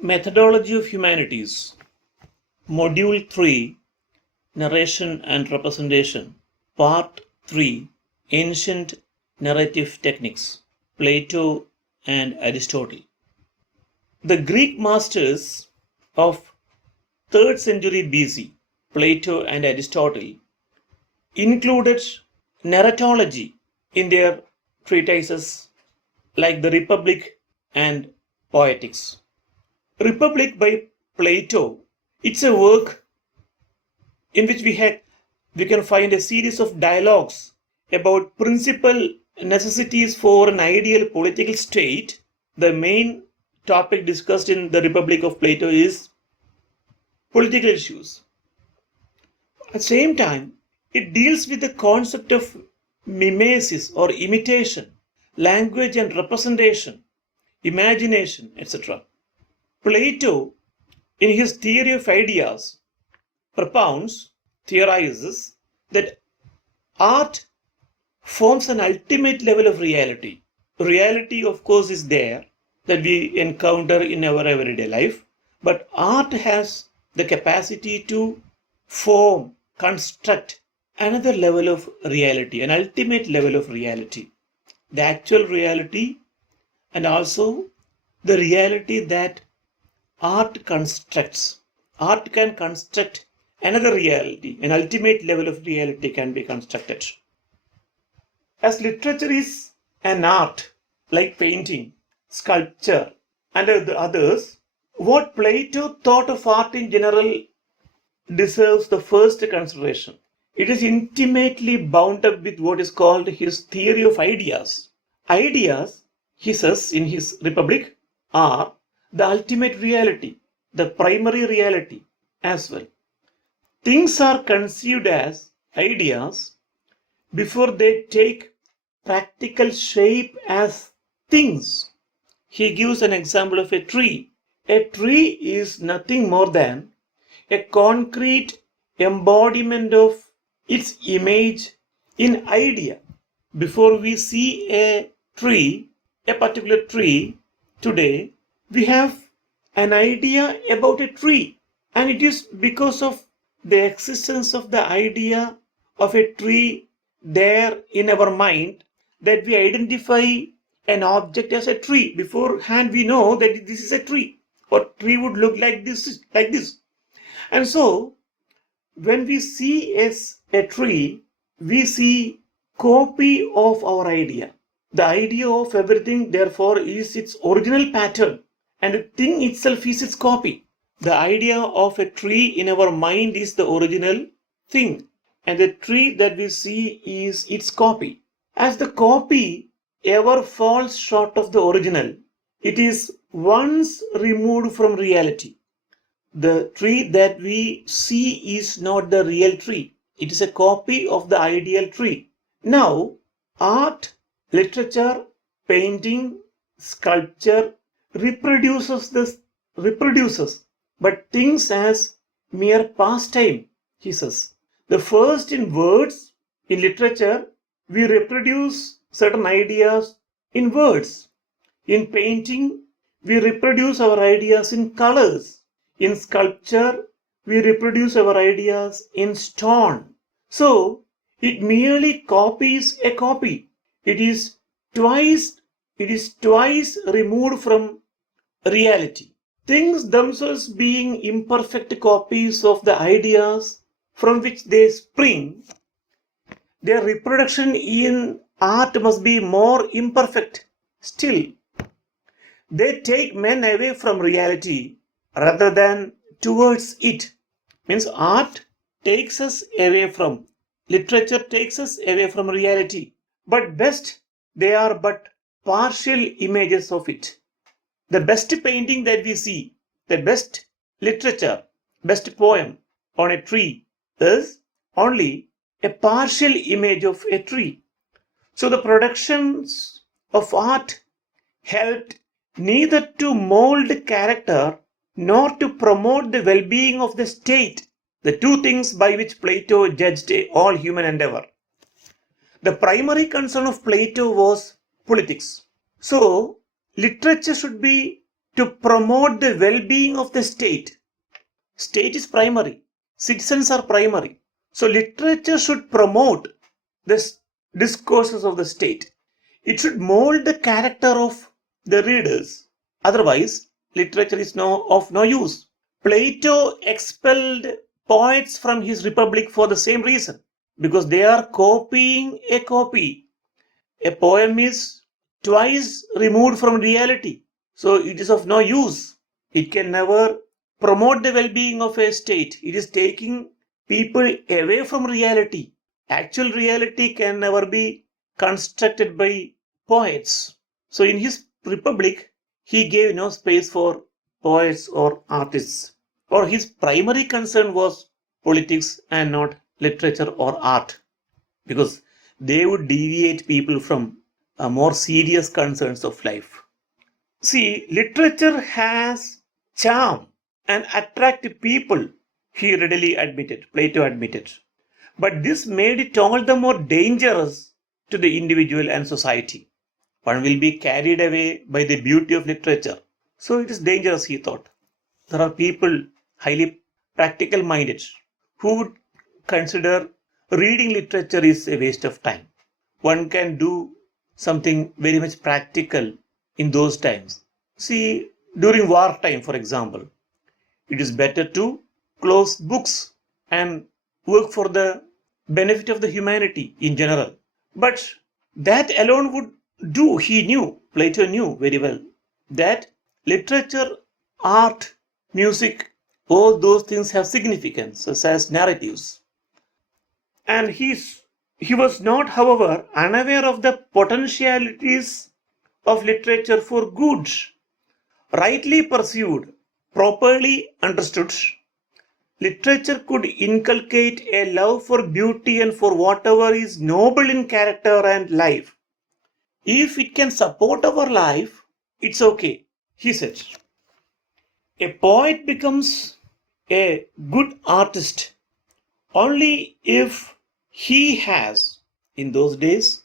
Methodology of Humanities, Module 3, Narration and Representation, Part 3, Ancient Narrative Techniques, Plato and Aristotle. The Greek masters of 3rd century BC, Plato and Aristotle, included narratology in their treatises like the Republic and Poetics. Republic by Plato, it's a work in which we can find a series of dialogues about principal necessities for an ideal political state. The main topic discussed in the Republic of Plato is political issues. At the same time, it deals with the concept of mimesis or imitation, language and representation, imagination, etc. Plato, in his theory of ideas, theorizes that art forms an ultimate level of reality. Reality, of course, is there that we encounter in our everyday life, but art has the capacity to form, construct another level of reality, an ultimate level of reality. The actual reality and also the reality that art constructs. Art can construct another reality, an ultimate level of reality can be constructed. As literature is an art like painting, sculpture, and the others, what Plato thought of art in general deserves the first consideration. It is intimately bound up with what is called his theory of ideas. Ideas, he says in his Republic, are the ultimate reality, the primary reality as well. Things are conceived as ideas before they take practical shape as things. He gives an example of a tree. A tree is nothing more than a concrete embodiment of its image in idea. Before we see a tree, a particular tree today, we have an idea about a tree, and it is because of the existence of the idea of a tree there in our mind that we identify an object as a tree. Beforehand we know that this is a tree, or tree would look like this. And so when we see a tree, we see copy of our idea. The idea of everything therefore is its original pattern, and the thing itself is its copy. The idea of a tree in our mind is the original thing, and the tree that we see is its copy. As the copy ever falls short of the original, it is once removed from reality. The tree that we see is not the real tree. It is a copy of the ideal tree. Now, art, literature, painting, sculpture reproduces, but thinks as mere pastime, he says. The first in words, in literature, we reproduce certain ideas in words. In painting, we reproduce our ideas in colors. In sculpture, we reproduce our ideas in stone. So, it merely copies a copy. It is twice removed from reality. Things themselves being imperfect copies of the ideas from which they spring, their reproduction in art must be more imperfect still. They take men away from reality rather than towards it. Means art takes us away from, literature takes us away from reality. But best they are but partial images of it. The best painting that we see, the best literature, best poem on a tree is only a partial image of a tree. So the productions of art helped neither to mold character nor to promote the well being of the state, the two things by which Plato judged all human endeavor. The primary concern of Plato was politics. So, literature should be to promote the well being of the state. State is primary, citizens are primary. So, literature should promote the discourses of the state. It should mold the character of the readers. Otherwise, literature is of no use. Plato expelled poets from his republic for the same reason, because they are copying a copy. A poem is twice removed from reality, so it is of no use. It can never promote the well being of a state. It is taking people away from reality. Actual reality can never be constructed by poets. So, in his republic, he gave no space for poets or artists. Or his primary concern was politics and not literature or art, because they would deviate people from more serious concerns of life. See, literature has charm and attract people, he readily admitted, Plato admitted. But this made it all the more dangerous to the individual and society. One will be carried away by the beauty of literature. So it is dangerous, he thought. There are people highly practical minded who would consider reading literature is a waste of time. One can do something very much practical in those times. See, during wartime, for example, it is better to close books and work for the benefit of the humanity in general. But that alone would do, he knew, Plato knew very well, that literature, art, music, all those things have significance as narratives. And he was not, however, unaware of the potentialities of literature for good. Rightly pursued, properly understood, literature could inculcate a love for beauty and for whatever is noble in character and life. If it can support our life, it's okay, he said. A poet becomes a good artist only if he has, in those days,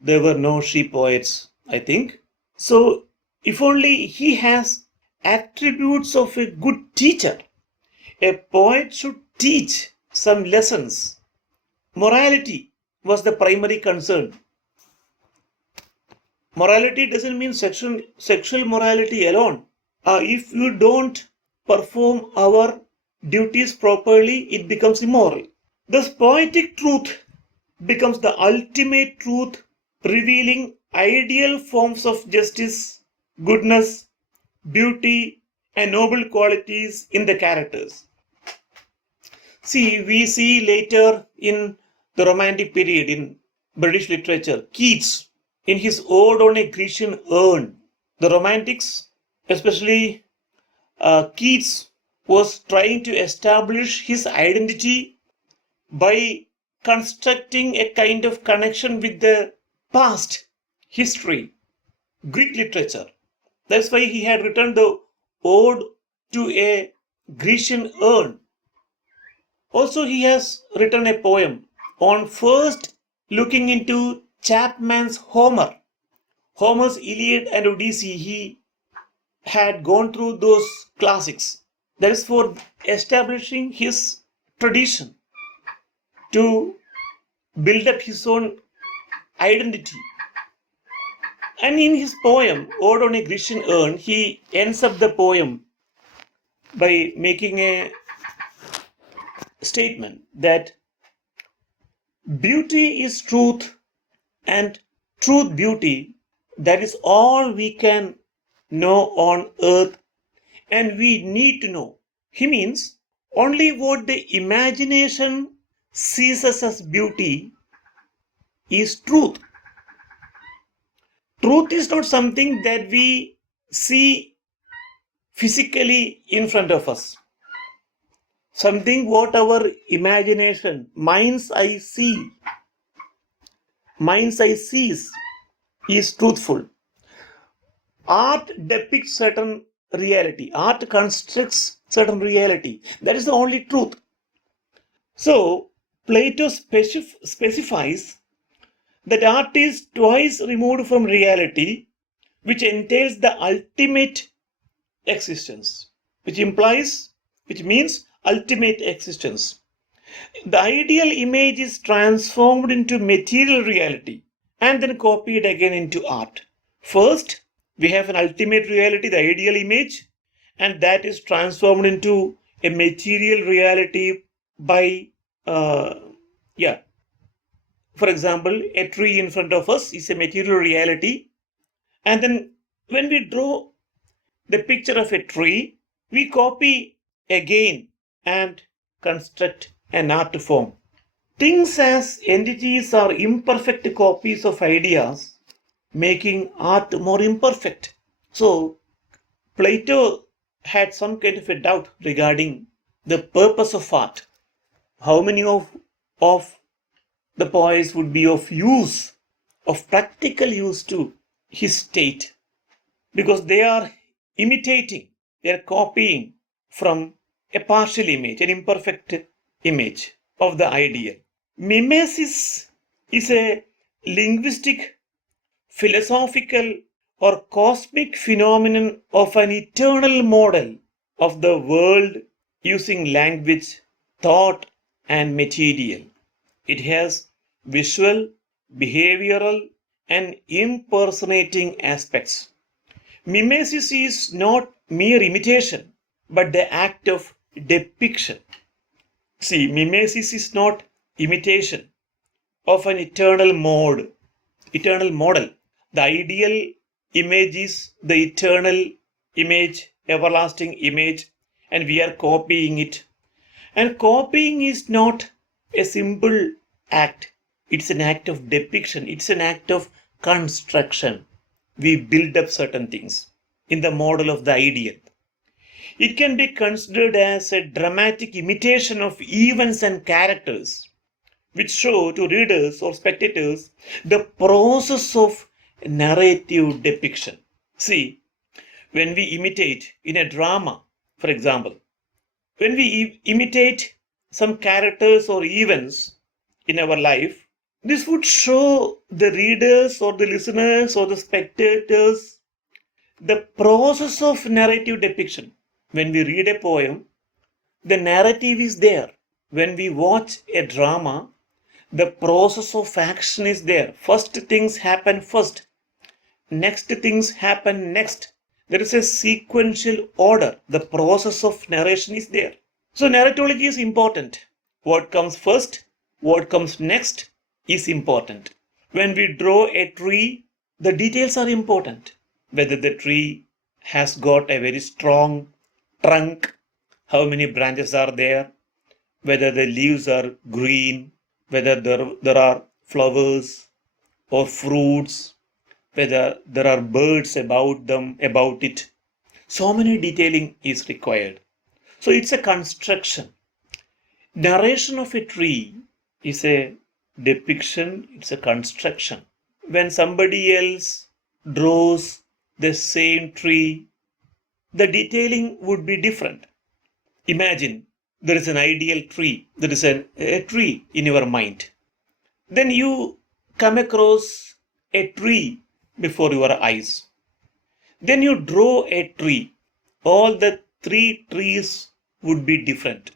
there were no she poets, I think. So, if only he has attributes of a good teacher. A poet should teach some lessons. Morality was the primary concern. Morality doesn't mean sexual morality alone. If you don't perform our duties properly, it becomes immoral. Thus, poetic truth becomes the ultimate truth, revealing ideal forms of justice, goodness, beauty, and noble qualities in the characters. See, we see later in the Romantic period in British literature, Keats, in his Ode on a Grecian Urn, the Romantics, especially Keats, was trying to establish his identity by constructing a kind of connection with the past, history, Greek literature. That's why he had written the Ode to a Grecian Urn. Also, he has written a poem on first looking into Chapman's Homer. Homer's Iliad and Odyssey, he had gone through those classics. That is for establishing his tradition, to build up his own identity. And in his poem, Ode on a Grecian Urn, he ends up the poem by making a statement that beauty is truth and truth beauty, that is all we can know on earth and we need to know. He means only what the imagination sees as beauty is truth. Truth is not something that we see physically in front of us. Something what our imagination, mind's eye sees is truthful. Art depicts certain reality. Art constructs certain reality. That is the only truth. So Plato specifies that art is twice removed from reality, which entails the ultimate existence, which means ultimate existence. The ideal image is transformed into material reality and then copied again into art. First, we have an ultimate reality, the ideal image, and that is transformed into a material reality by, yeah, for example, a tree in front of us is a material reality. And then when we draw the picture of a tree, we copy again and construct an art form. Things as entities are imperfect copies of ideas, making art more imperfect. So, Plato had some kind of a doubt regarding the purpose of art. How many of the poets would be of use, of practical use to his state? Because they are imitating, they are copying from a partial image, an imperfect image of the ideal. Mimesis is a linguistic, philosophical, or cosmic phenomenon of an eternal model of the world using language, thought, and material. It has visual, behavioral, and impersonating aspects. Mimesis is not mere imitation, but the act of depiction. See, mimesis is not imitation of an eternal model. The ideal image is the eternal image, everlasting image, and we are copying it. And copying is not a simple act, it's an act of depiction, it's an act of construction. We build up certain things in the model of the ideal. It can be considered as a dramatic imitation of events and characters, which show to readers or spectators the process of narrative depiction. See, when we imitate in a drama, for example, when we imitate some characters or events in our life, this would show the readers or the listeners or the spectators the process of narrative depiction. When we read a poem, the narrative is there. When we watch a drama, the process of action is there. First things happen first, next things happen next. There is a sequential order. The process of narration is there. So, narratology is important. What comes first, what comes next is important. When we draw a tree, the details are important. Whether the tree has got a very strong trunk, how many branches are there, whether the leaves are green, whether there are flowers or fruits, whether there are birds about it. So many detailing is required. So it's a construction. Narration of a tree is a depiction, it's a construction. When somebody else draws the same tree, the detailing would be different. Imagine there is an ideal tree, there is a tree in your mind. Then you come across a tree before your eyes. Then you draw a tree. All the three trees would be different.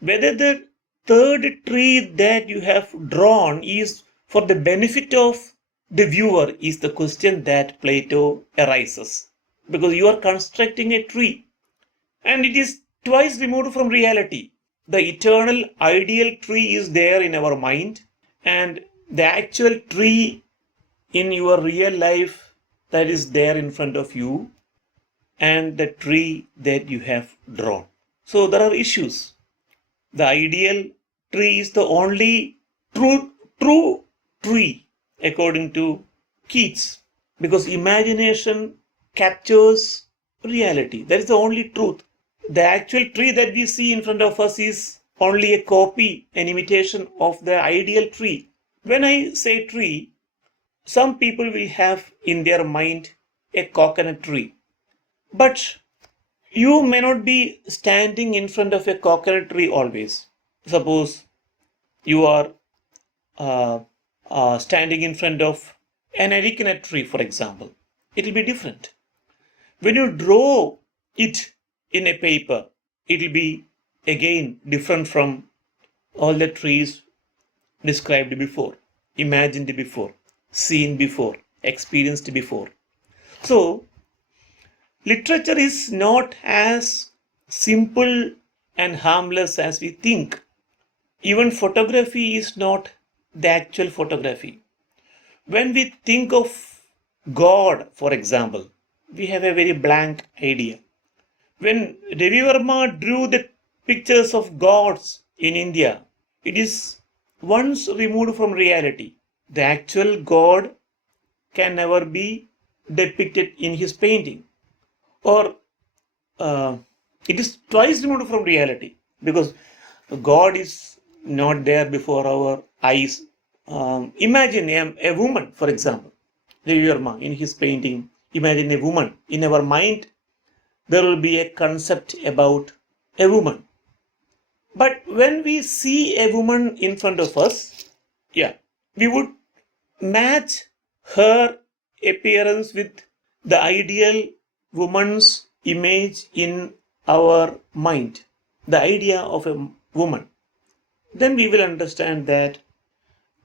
Whether the third tree that you have drawn is for the benefit of the viewer is the question that Plato arises. Because you are constructing a tree and it is twice removed from reality. The eternal ideal tree is there in our mind, and the actual tree in your real life that is there in front of you, and the tree that you have drawn. So there are issues. The ideal tree is the only true tree according to Keats. because imagination captures reality. That is the only truth. The actual tree that we see in front of us is only a copy, an imitation of the ideal tree. When I say tree, some people will have in their mind a coconut tree. But you may not be standing in front of a coconut tree always. Suppose you are uh, standing in front of an arecanut tree, for example. It will be different. When you draw it in a paper, it will be again different from all the trees described before, imagined before, seen before, experienced before. So, literature is not as simple and harmless as we think. Even photography is not the actual photography. When we think of God, for example, we have a very blank idea. When Ravi Verma drew the pictures of gods in India, it is once removed from reality. The actual God can never be depicted in his painting. Or it is twice removed from reality because God is not there before our eyes. Imagine a woman, for example, Ravi Verma in his painting. Imagine a woman. In our mind, there will be a concept about a woman. But when we see a woman in front of us, yeah, we would match her appearance with the ideal woman's image in our mind, the idea of a woman. Then we will understand that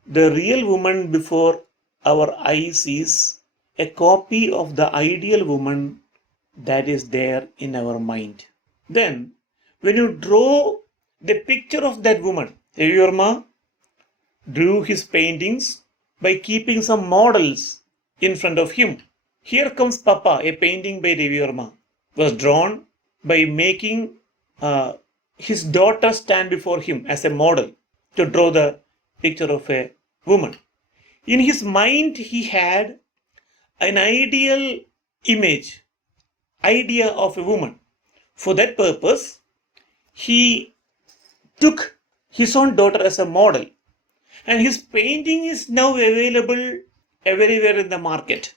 the real woman before our eyes is a copy of the ideal woman that is there in our mind. Then, when you draw the picture of that woman, Ravi Verma drew his paintings by keeping some models in front of him. Here Comes Papa, a painting by Ravi Verma, was drawn by making his daughter stand before him as a model to draw the picture of a woman. In his mind, he had an ideal image, idea of a woman. For that purpose, he took his own daughter as a model, and his painting is now available everywhere in the market.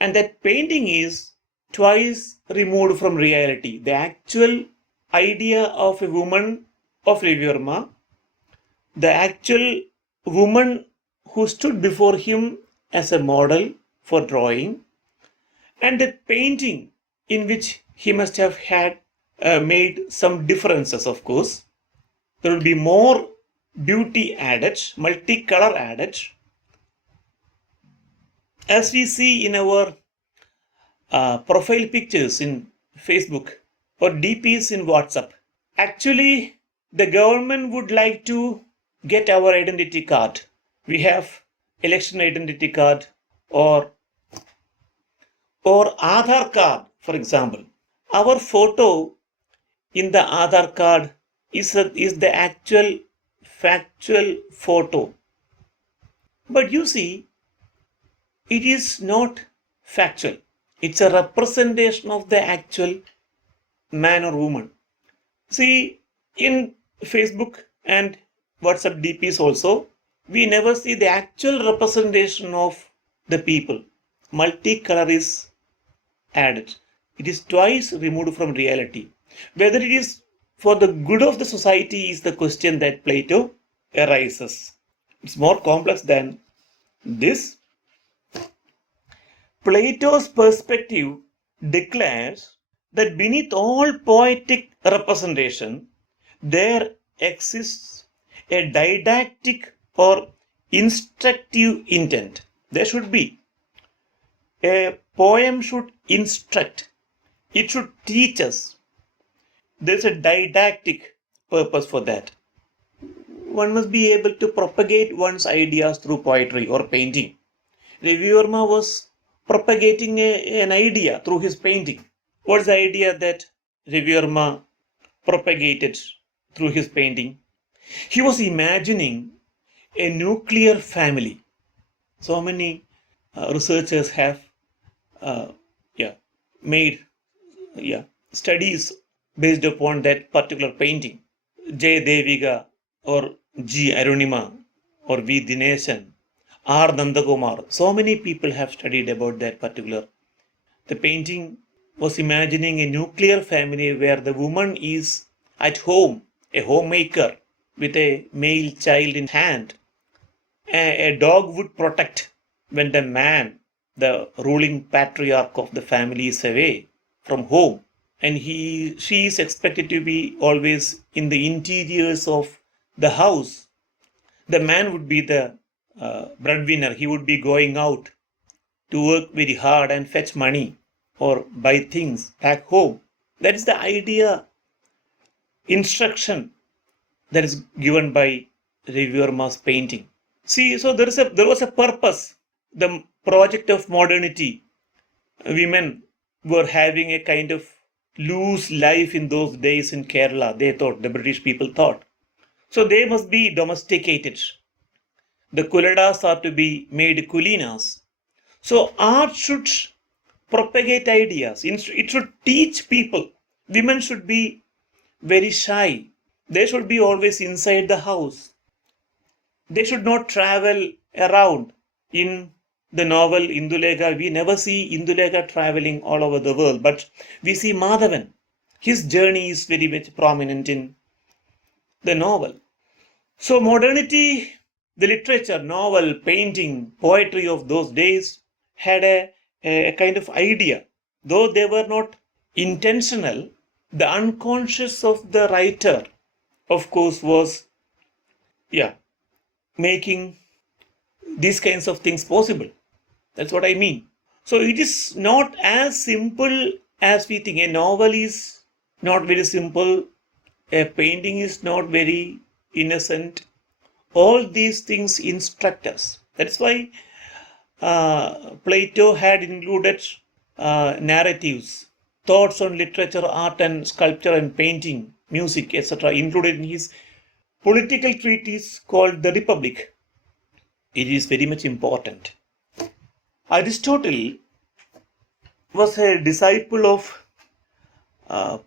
And that painting is twice removed from reality. The actual idea of a woman of Ravi Verma, the actual woman who stood before him as a model for drawing, and that painting in which he must have had made some differences, of course. There will be more beauty added, multicolor added. As we see in our profile pictures in Facebook or DPs in WhatsApp, actually, the government would like to get our identity card. We have election identity card or Aadhaar card, for example. Our photo in the Aadhaar card is the actual factual photo. But you see, it is not factual. It's a representation of the actual man or woman. See, in Facebook and WhatsApp DPs also, we never see the actual representation of the people. Multicolor is added. It is twice removed from reality. Whether it is for the good of the society is the question that Plato arises. It's more complex than this. Plato's perspective declares that beneath all poetic representation, there exists a didactic or instructive intent. There should be. A poem should instruct, it should teach us. There's a didactic purpose for that. One must be able to propagate one's ideas through poetry or painting. Ravi Verma was propagating an idea through his painting. What's the idea that Ravi Verma propagated through his painting? He was imagining a nuclear family. So many researchers have uh, yeah, made studies based upon that particular painting. J. Deviga or G. Arunima or V. Dineshan, R. Nandakumar. So many people have studied about that particular. The painting was imagining a nuclear family where the woman is at home, a homemaker with a male child in hand. A dog would protect when the man, the ruling patriarch of the family, is away from home, and she is expected to be always in the interiors of the house. The man would be the breadwinner. He would be going out to work very hard and fetch money or buy things back home. That is the idea, instruction that is given by Ravi Verma's painting. See, so there was a purpose. The project of modernity. Women were having a kind of loose life in those days in Kerala. They thought, the British people thought. So they must be domesticated. The Kuladas are to be made Kulinas. So art should propagate ideas. It should teach people. Women should be very shy. They should be always inside the house. They should not travel around. In the novel Indulega, we never see Indulega traveling all over the world, but we see Madhavan. His journey is very much prominent in the novel. So, modernity, the literature, novel, painting, poetry of those days had a kind of idea. Though they were not intentional, the unconscious of the writer, of course, was making these kinds of things possible. That's what I mean. So it is not as simple as we think. A novel is not very simple. A painting is not very innocent. All these things instruct us. That's why Plato had included narratives, thoughts on literature, art and sculpture and painting, music, etc. included in his political treatise called The Republic. It is very much important. Aristotle was a disciple of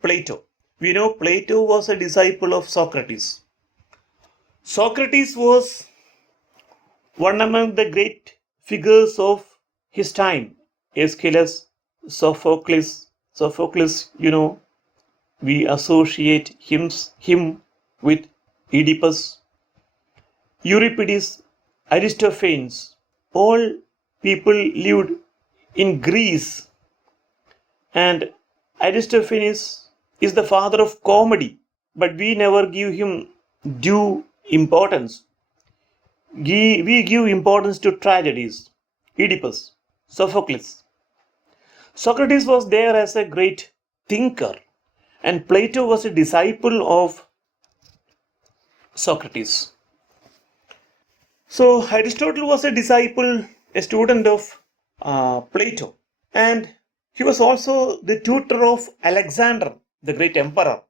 Plato. We know Plato was a disciple of Socrates. Socrates was one among the great figures of his time. Aeschylus, Sophocles. Sophocles, we associate him with Oedipus, Euripides, Aristophanes. All people lived in Greece, and Aristophanes is the father of comedy, but we never give him due importance. We give importance to tragedies. Oedipus, Sophocles. Socrates was there as a great thinker, and Plato was a disciple of Socrates. So Aristotle was a disciple, a student of Plato, and he was also the tutor of Alexander, the great emperor.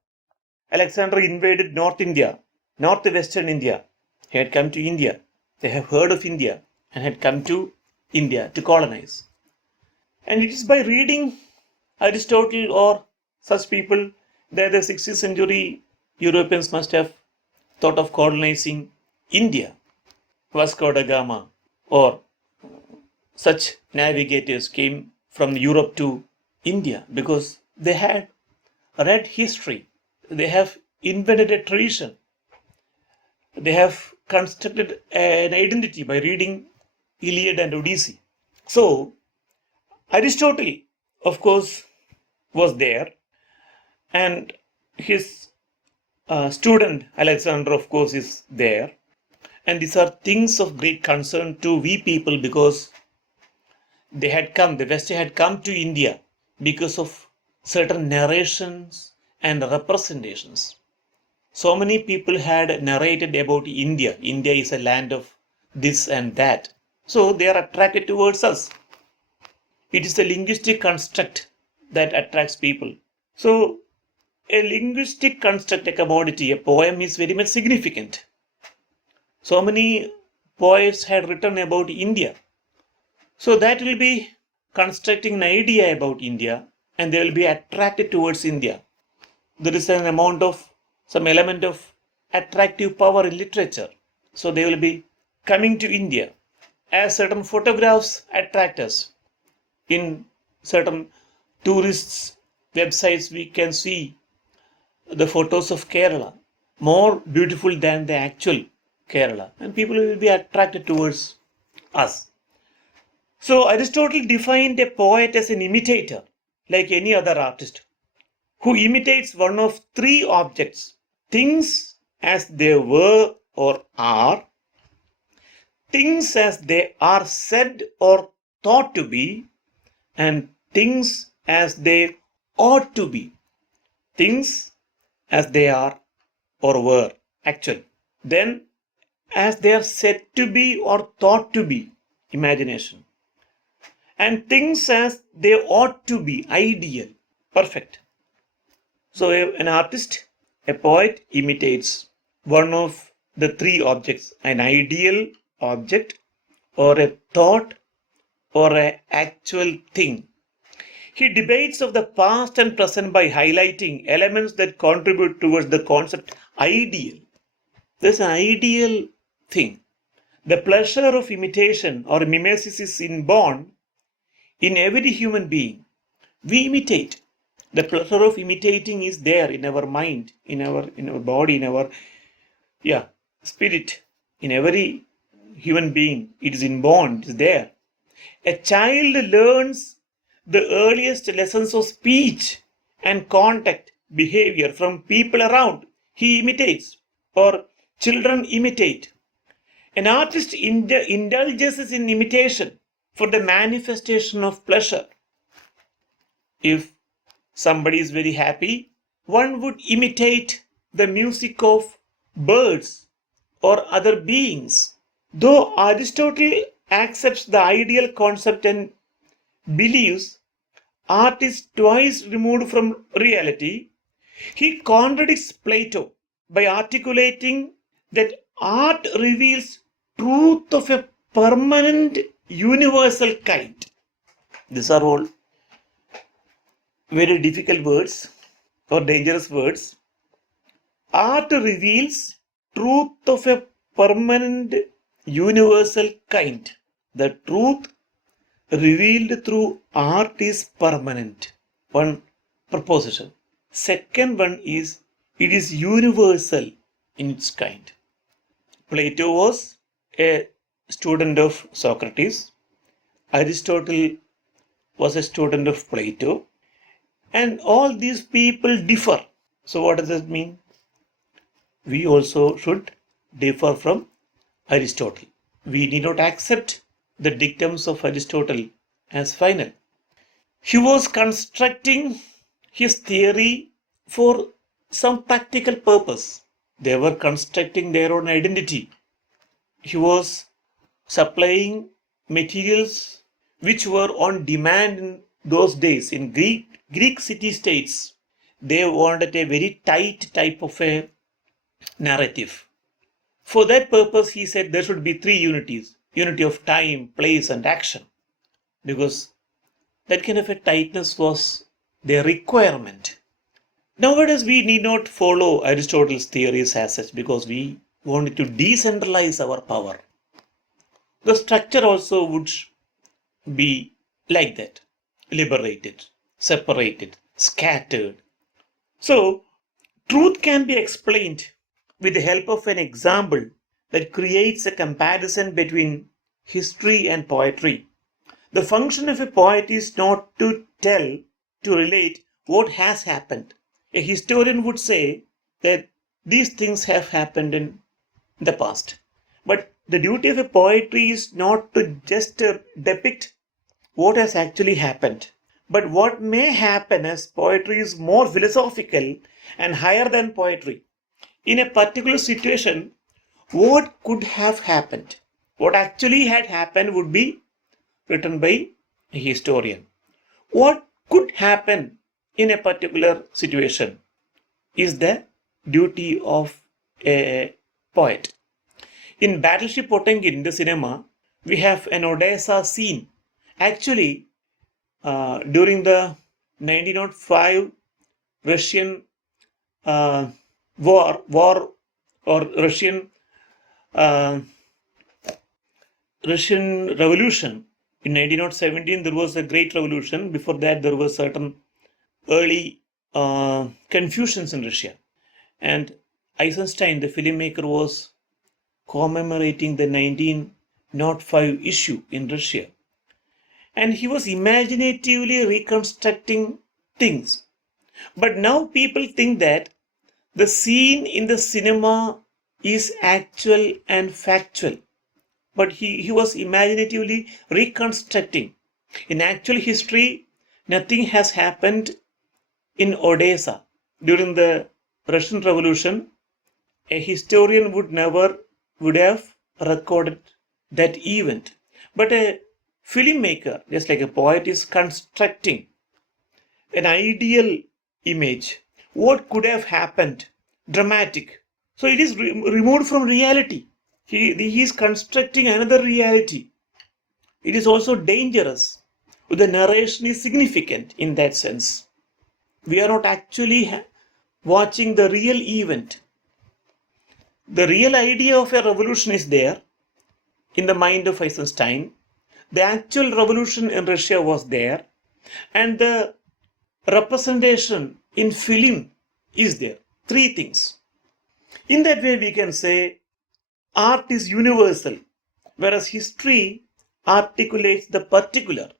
Alexander invaded North India, northwestern India. He had come to India. They have heard of India and had come to India to colonize. And it is by reading Aristotle or such people that the 16th century Europeans must have thought of colonizing India. Vasco da Gama or such navigators came from Europe to India because they had read history. They have invented a tradition. They have constructed an identity by reading Iliad and Odyssey. So, Aristotle, of course, was there, and his student Alexander, of course, is there. And these are things of great concern to we people because the West had come to India because of certain narrations and representations. So many people had narrated about India. India is a land of this and that. So they are attracted towards us. It is a linguistic construct that attracts people. So a linguistic construct, a commodity, a poem is very much significant. So many poets had written about India. So that will be constructing an idea about India and they will be attracted towards India. There is some element of attractive power in literature. So they will be coming to India as certain photographs attract us. In certain tourists websites we can see the photos of Kerala more beautiful than the actual Kerala and people will be attracted towards us. So Aristotle defined a poet as an imitator like any other artist who imitates one of three objects: things as they were or are, things as they are said or thought to be, and things as they ought to be. Things as they are or were, actually. Then, as they are said to be or thought to be, imagination. And things as they ought to be, ideal, perfect. So, an artist, a poet, imitates one of the three objects: an ideal object, or a thought, or an actual thing. He debates of the past and present by highlighting elements that contribute towards the concept ideal. This ideal thing. The pleasure of imitation or mimesis is inborn in every human being. We imitate. The pleasure of imitating is there in our mind, in our body, in our spirit, in every human being. It is inborn, it is there. A child learns the earliest lessons of speech and contact behavior from people around. He imitates, or children imitate. An artist indulges in imitation for the manifestation of pleasure. If somebody is very happy, one would imitate the music of birds or other beings. Though Aristotle accepts the ideal concept and believes art is twice removed from reality, he contradicts Plato by articulating that art reveals truth of a permanent universal kind. These are all very difficult words or dangerous words. Art reveals truth of a permanent universal kind. The truth revealed through art is permanent. One proposition. Second one is it is universal in its kind. Plato was a student of Socrates. Aristotle was a student of Plato. And all these people differ. So what does that mean? We also should differ from Aristotle. We need not accept the dictums of Aristotle as final. He was constructing his theory for some practical purpose. They were constructing their own identity. He was supplying materials which were on demand in those days. In Greek city-states, they wanted a very tight type of a narrative. For that purpose, he said there should be three unities: unity of time, place, and action. Because that kind of a tightness was their requirement. Nowadays, we need not follow Aristotle's theories as such because we wanted to decentralize our power. The structure also would be like that: liberated, separated, scattered. So, truth can be explained with the help of an example that creates a comparison between history and poetry. The function of a poet is not to tell, to relate what has happened. A historian would say that these things have happened in the past. But the duty of a poetry is not to just depict what has actually happened, but what may happen, as poetry is more philosophical and higher than poetry. In a particular situation, what could have happened, what actually had happened, would be written by a historian. What could happen in a particular situation is the duty of a poet. In Battleship Potemkin, in the cinema, we have an Odessa scene Actually, during the 1905 Russian uh, war or uh, Russian Revolution in 1917, there was a great revolution. Before that, there was certain early confusions in Russia, and Eisenstein, the filmmaker, was commemorating the 1905 issue in Russia, and he was imaginatively reconstructing things. But now people think that the scene in the cinema is actual and factual, but he was imaginatively reconstructing. In actual history, nothing has happened in Odessa during the Russian Revolution. A historian would have recorded that event. But a filmmaker, just like a poet, is constructing an ideal image. What could have happened? Dramatic. So it is removed from reality. He is constructing another reality. It is also dangerous. The narration is significant in that sense. We are not actually watching the real event. The real idea of a revolution is there in the mind of Eisenstein. The actual revolution in Russia was there, and the representation in film is there. Three things. In that way, we can say art is universal, whereas history articulates the particular.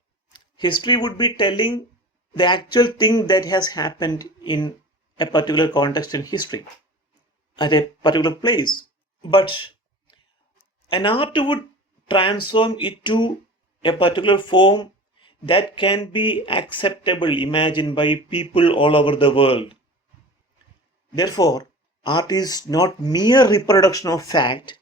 History would be telling the actual thing that has happened in a particular context in history at a particular place. But an art would transform it to a particular form that can be acceptable, imagined by people all over the world. Therefore, art is not mere reproduction of fact,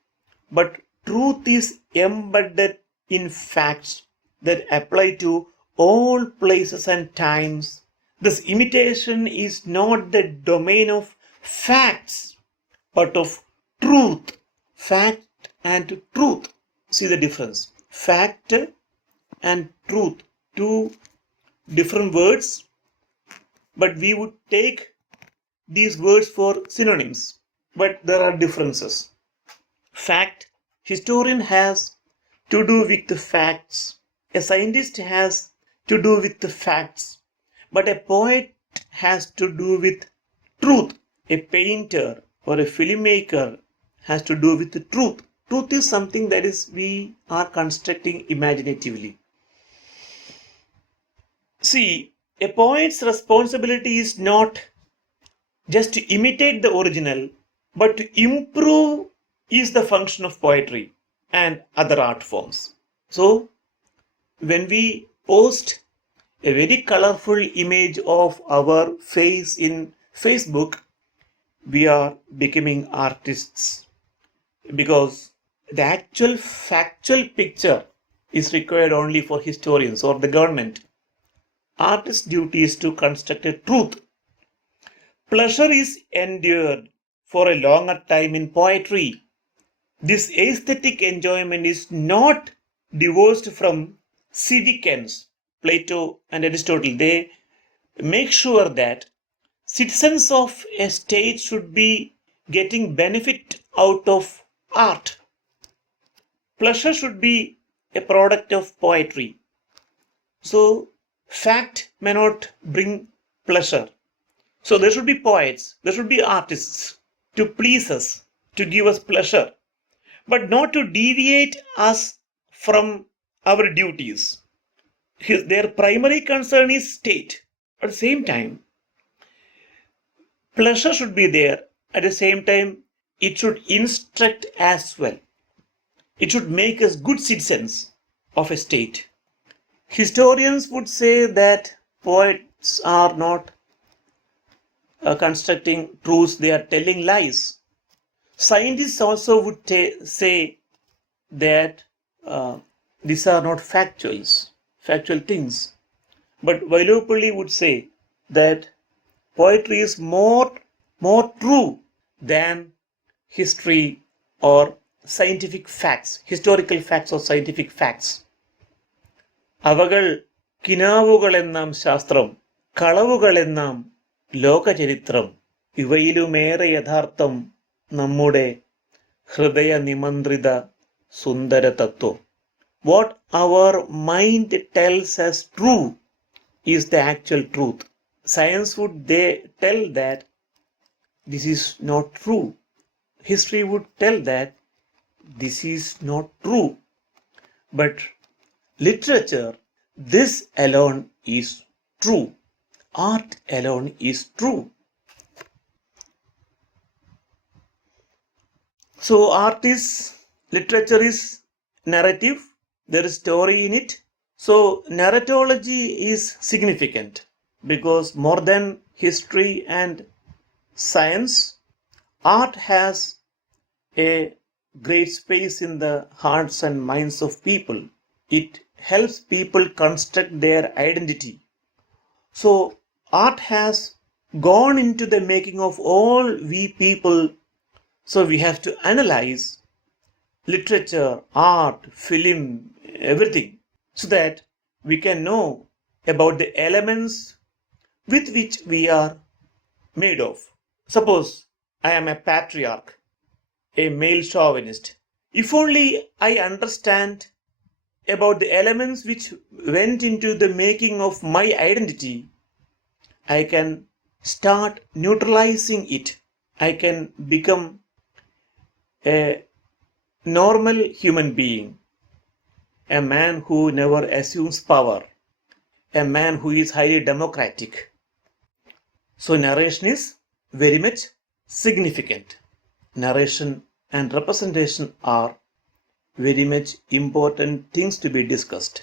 but truth is embedded in facts that apply to all places and times. This imitation is not the domain of facts, but of truth. Fact and truth. See the difference. Fact and truth. Two different words, but we would take these words for synonyms. But there are differences. Fact, historian has to do with the facts. A scientist has to do with the facts. But a poet has to do with truth. A painter or a filmmaker has to do with the truth. Truth is something that is we are constructing imaginatively. See, a poet's responsibility is not just to imitate the original, but to improve is the function of poetry and other art forms. So, when we post a very colorful image of our face in Facebook, we are becoming artists because the actual factual picture is required only for historians or the government. Artist's duty is to construct a truth. Pleasure is endured for a longer time in poetry. This aesthetic enjoyment is not divorced from civic ends. Plato and Aristotle, they make sure that citizens of a state should be getting benefit out of art. Pleasure should be a product of poetry. So, fact may not bring pleasure. So, there should be poets, there should be artists to please us, to give us pleasure, but not to deviate us from our duties. Their primary concern is state. At the same time, pleasure should be there. At the same time, it should instruct as well. It should make us good citizens of a state. Historians would say that poets are not constructing truths, they are telling lies. Scientists also would say that these are not factual things. But Vailopalli would say that poetry is more true than history or scientific facts, historical facts or scientific facts. അവകൾ കിനാവുകളെന്നാം ശാസ്ത്രം, കളവുകളെന്നാം ലോകചരിത്രം, ഇവയിലുമേറെ യഥാർത്ഥം നമ്മുടെ ഹൃദയ നിമന്ത്രിത സുന്ദര തത്വം. What our mind tells us true is the actual truth. Science would they tell that this is not true. History would tell that this is not true. But literature, this alone is true. Art alone is true. So art is, literature is narrative. There is story in it. So narratology is significant because more than history and science, art has a great space in the hearts and minds of people. It helps people construct their identity. So art has gone into the making of all we people. So we have to analyze literature, art, film, everything, so that we can know about the elements with which we are made of. Suppose I am a patriarch, a male chauvinist. If only I understand about the elements which went into the making of my identity, I can start neutralizing it. I can become a normal human being, a man who never assumes power, a man who is highly democratic. So narration is very much significant. Narration and representation are very much important things to be discussed.